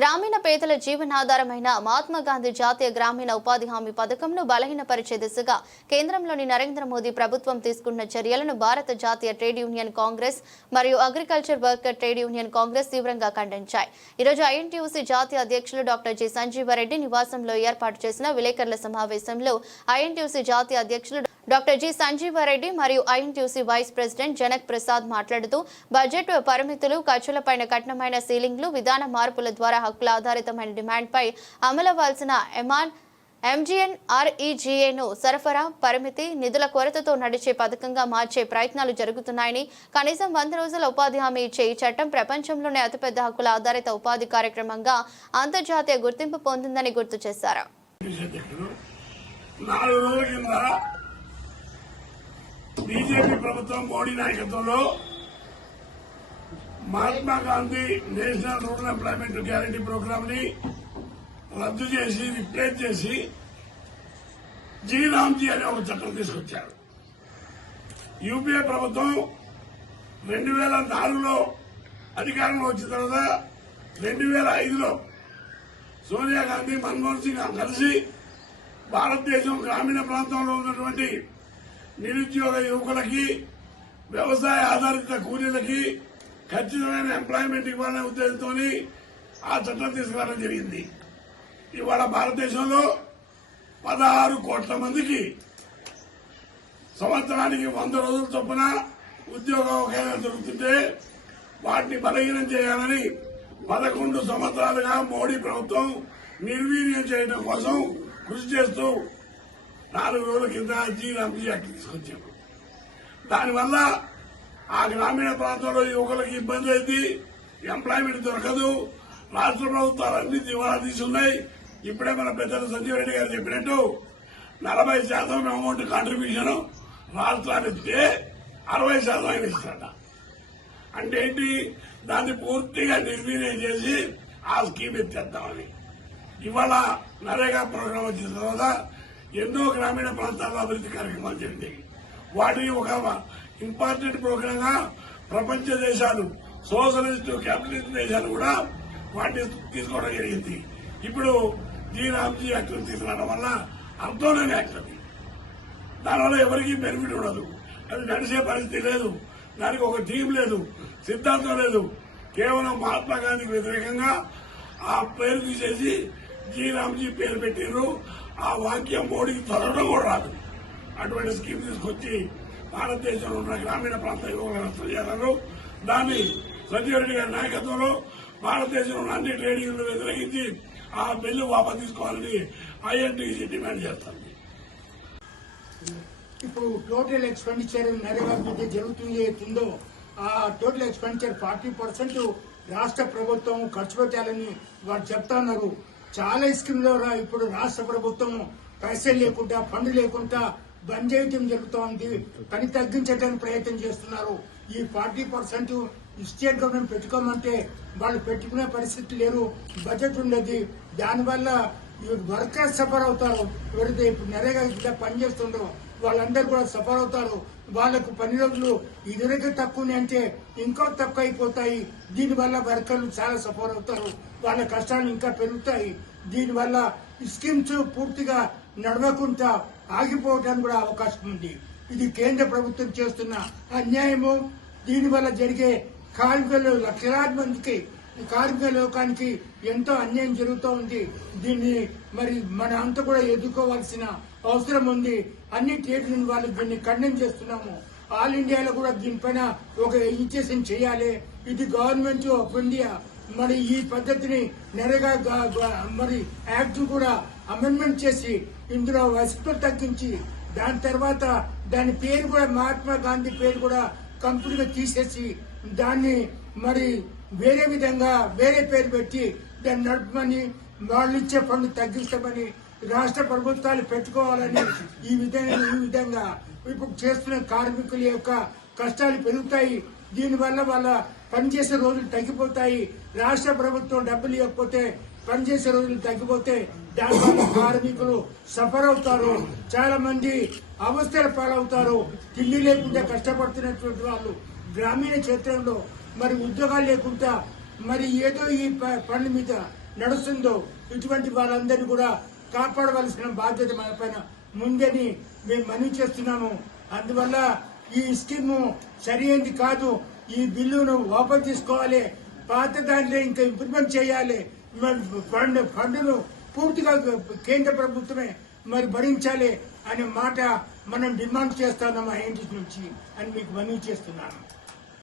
గ్రామీణ పేదల జీవనాధారమైన మహాత్మా గాంధీ జాతీయ గ్రామీణ ఉపాధి హామీ పథకంను బలహీనపరిచే దిశగా కేంద్రంలోని నరేంద్ర మోదీ ప్రభుత్వం తీసుకున్న చర్యలను భారత జాతీయ ట్రేడ్ యూనియన్ కాంగ్రెస్ మరియు agriculture worker trade union congress తీవ్రంగా ఖండించాయి. ఈరోజు ఐఎన్టీయూసీ జాతీయ అధ్యక్షులు డాక్టర్ జి సంజీవరెడ్డి నివాసంలో ఏర్పాటు చేసిన విలేకరుల సమావేశంలో ఐఎన్టీయూసీ జాతీయ అధ్యక్షులు డాక్టర్ జి సంజీవారెడ్డి మరియు INTUC vice president Janak Prasad మాట్లాడుతూ బడ్జెట్ పరిమితులు ఖర్చులపైన కఠినమైన సీలింగ్లు విధాన మార్పుల ద్వారా హక్కుల ఆధారితమైన డిమాండ్పై అమలవ్వాల్సిన ఎమాన్ ఎంజీఎన్ ఆర్ఈజీఏను సరఫరా పరిమితి నిధుల కొరతతో నడిచే పథకంగా మార్చే ప్రయత్నాలు జరుగుతున్నాయని కనీసం వంద రోజుల ఉపాధి హామీ ఇచ్చే ఈ చట్టం ప్రపంచంలోనే అతిపెద్ద హక్కుల ఆధారిత ఉపాధి కార్యక్రమంగా అంతర్జాతీయ గుర్తింపు పొందిందని గుర్తు చేశారు. బీజేపీ ప్రభుత్వం మోడీ నాయకత్వంలో Mahatma Gandhi national rural employment guarantee ప్రోగ్రామ్ని రద్దు చేసి రిప్లేస్ చేసి జీ రామ్జీ అనే ఒక చట్టం తీసుకొచ్చారు. యూపీఏ ప్రభుత్వం రెండు వేల నాలుగులో అధికారంలో వచ్చిన తర్వాత రెండు వేల ఐదులో సోనియా గాంధీ మన్మోహన్ సింగ్ కలిసి భారతదేశం గ్రామీణ ప్రాంతంలో ఉన్నటువంటి నిరుద్యోగ యువకులకి వ్యవసాయ ఆధారిత కూలీలకి ఖచ్చితమైన ఎంప్లాయ్మెంట్ ఇవ్వాలనే ఉద్దేశంతో ఆ చట్టం తీసుకురావడం జరిగింది. ఇవాళ భారతదేశంలో పదహారు కోట్ల మందికి సంవత్సరానికి వంద రోజుల చొప్పున ఉద్యోగ అవకాశాలు దొరుకుతుంటే వాటిని బలహీనం చేయాలని పదకొండు సంవత్సరాలుగా మోడీ ప్రభుత్వం నిర్వీర్యం చేయడం కోసం కృషి చేస్తూ నాలుగు రోజుల కింద జీ యాక్ట్ తీసుకొచ్చాము దానివల్ల ఆ గ్రామీణ ప్రాంతంలో యువకులకు ఇబ్బంది అయింది ఎంప్లాయ్మెంట్ దొరకదు రాష్ట్ర ప్రభుత్వాలు అన్ని దివాలా తీసున్నాయి ఇప్పుడే మన పెద్దలు సంజీవ్ రెడ్డి గారు చెప్పినట్టు నలభై శాతం అమౌంట్ కాంట్రిబ్యూషన్ రాష్ట్రానికి ఇస్తే అరవై శాతం ఆయన ఇస్తాడ అంటే ఏంటి? దాన్ని పూర్తిగా నిర్వీర్యం చేసి ఆ స్కీమ్ ఎత్తేద్దామని. ఇవాళ నరేగా ప్రోగ్రాం వచ్చిన తర్వాత ఎన్నో గ్రామీణ ప్రాంతాల్లో అభివృద్ధి కార్యక్రమాలు జరిగింది వాటిని ఒక ఇంపార్టెంట్ ప్రోగ్రామ్గా ప్రపంచ దేశాలు సోషలిస్ట్ క్యాపిటలిస్ట్ దేశాలు కూడా వాటిని తీసుకోవడం జరిగింది. ఇప్పుడు జీ రామ్జీ యాక్ట్ తీసుకురావడం వల్ల అర్థం లేని యాక్ట్ అది. దానివల్ల ఎవరికీ బెనిఫిట్ ఉండదు. అది నడిచే పరిస్థితి లేదు. దానికి ఒక టీం లేదు. సిద్ధాంతం లేదు. కేవలం మహాత్మా గాంధీకి వ్యతిరేకంగా ఆ పేరు తీసేసి జీ పేరు పెట్టారు ఆ వాక్యం మోడీకి తొలగడం కూడా రాదు. అటువంటి స్కీమ్ తీసుకొచ్చి భారతదేశంలో ఉన్న గ్రామీణ ప్రాంత యువకులను నష్టం చేశారు దాన్ని సంజీవ్ గారి నాయకత్వంలో భారతదేశంలో ఉన్న అన్ని ట్రేడ్ యూనియన్లు వ్యతిరేకించి ఆ బిల్లు వాపసు తీసుకోవాలని ఐఎన్టీసీ డిమాండ్ చేస్తుంది. ఇప్పుడు టోటల్ ఎక్స్పెండిచర్ నరేగా మీద జరుగుతుంది ఆ టోటల్ ఎక్స్పెండిచర్ ఫార్టీ పర్సెంట్ రాష్ట్ర ప్రభుత్వం ఖర్చు పెట్టాలని వారు చెప్తా ఉన్నారు. చాలా స్కీమ్లో రా- ఇప్పుడు రాష్ట్ర ప్రభుత్వం పైసలు లేకుండా ఫండ్ లేకుండా బంద్ చేయటం జరుగుతోంది. పని తగ్గించడానికి ప్రయత్నం చేస్తున్నారు. ఈ ఫార్టీ పర్సెంట్ స్టేట్ గవర్నమెంట్ పెట్టుకోమంటే వాళ్ళు పెట్టుకునే పరిస్థితి లేరు. బడ్జెట్ ఉండదు. దానివల్ల వర్కర్స్ సఫర్ అవుతారు. ఎవరైతే ఇప్పుడు నరేగా కింద పనిచేస్తుండో వాళ్ళందరూ కూడా సఫర్ అవుతారు. వాళ్ళకు పని రోజులు ఇదివరకు తక్కువనే అంటే ఇంకో తక్కువ అయిపోతాయి దీనివల్ల వర్కర్లు చాలా సఫర్ అవుతారు. వాళ్ళ కష్టాలు ఇంకా పెరుగుతాయి. దీనివల్ల స్కీమ్స్ పూర్తిగా నడవకుండా ఆగిపోవడానికి కూడా అవకాశం ఉంది. ఇది కేంద్ర ప్రభుత్వం చేస్తున్న అన్యాయము. దీనివల్ల జరిగే కార్మికులు లక్షలాది మందికి కార్మిక లోకానికి ఎంతో అన్యాయం జరుగుతూ ఉంది. దీన్ని మరి మన అంతా కూడా ఎదుర్కోవాల్సిన అవసరం ఉంది. అన్ని ట్రేడ్ యూనియన్ వాళ్ళు దీన్ని ఖండం చేస్తున్నాము. ఆల్ ఇండియాలో కూడా దీనిపైన ఒక ఎడ్యుకేషన్ చేయాలి. ఇది గవర్నమెంట్ ఆఫ్ ఇండియా. మరి ఈ పద్ధతిని నెరగా మరి యాక్ట్ కూడా అమెండ్మెంట్ చేసి ఇందులో వసతులు తగ్గించి దాని తర్వాత దాని పేరు కూడా మహాత్మా గాంధీ పేరు కూడా కంప్లీట్గా తీసేసి దాన్ని మరి వేరే విధంగా వేరే పేరు పెట్టి దాన్ని నడపమని వాళ్ళు ఇచ్చే పన్ను తగ్గిస్తామని రాష్ట్ర ప్రభుత్వాలు పెట్టుకోవాలని ఈ విధంగా ఈ విధంగా ఇప్పుడు చేస్తున్న కార్మికుల యొక్క కష్టాలు పెరుగుతాయి. దీనివల్ల వాళ్ళ పనిచేసే రోజులు తగ్గిపోతాయి. రాష్ట్ర ప్రభుత్వం డబ్బులు ఇవ్వకపోతే పనిచేసే రోజులు తగ్గిపోతే దానివల్ల కార్మికులు సఫర్ అవుతారు. చాలా మంది అవస్థల పాలవుతారు. తిండి లేకుండా కష్టపడుతున్నటువంటి వాళ్ళు గ్రామీణ క్షేత్రంలో మరి ఉద్యోగాలు లేకుండా మరి ఏదో ఈ ప- పనుల మీద నడుస్తుందో ఇటువంటి వారందరినీ కూడా కాపాడవలసిన బాధ్యత మన పైన ముందని మేము మనవి చేస్తున్నాము. అందువల్ల ఈ స్కీము సరైనది కాదు. ఈ బిల్లును వాపస్ తీసుకోవాలి. పాత దాంట్లో ఇంకా ఇంప్రూవ్మెంట్ చేయాలి. మరి ఫండ్ ఫండ్ను పూర్తిగా కేంద్ర ప్రభుత్వమే మరి భరించాలి అనే మాట మనం డిమాండ్ చేస్తున్నాం ఇంటి నుంచి అని మీకు మనవి చేస్తున్నాను.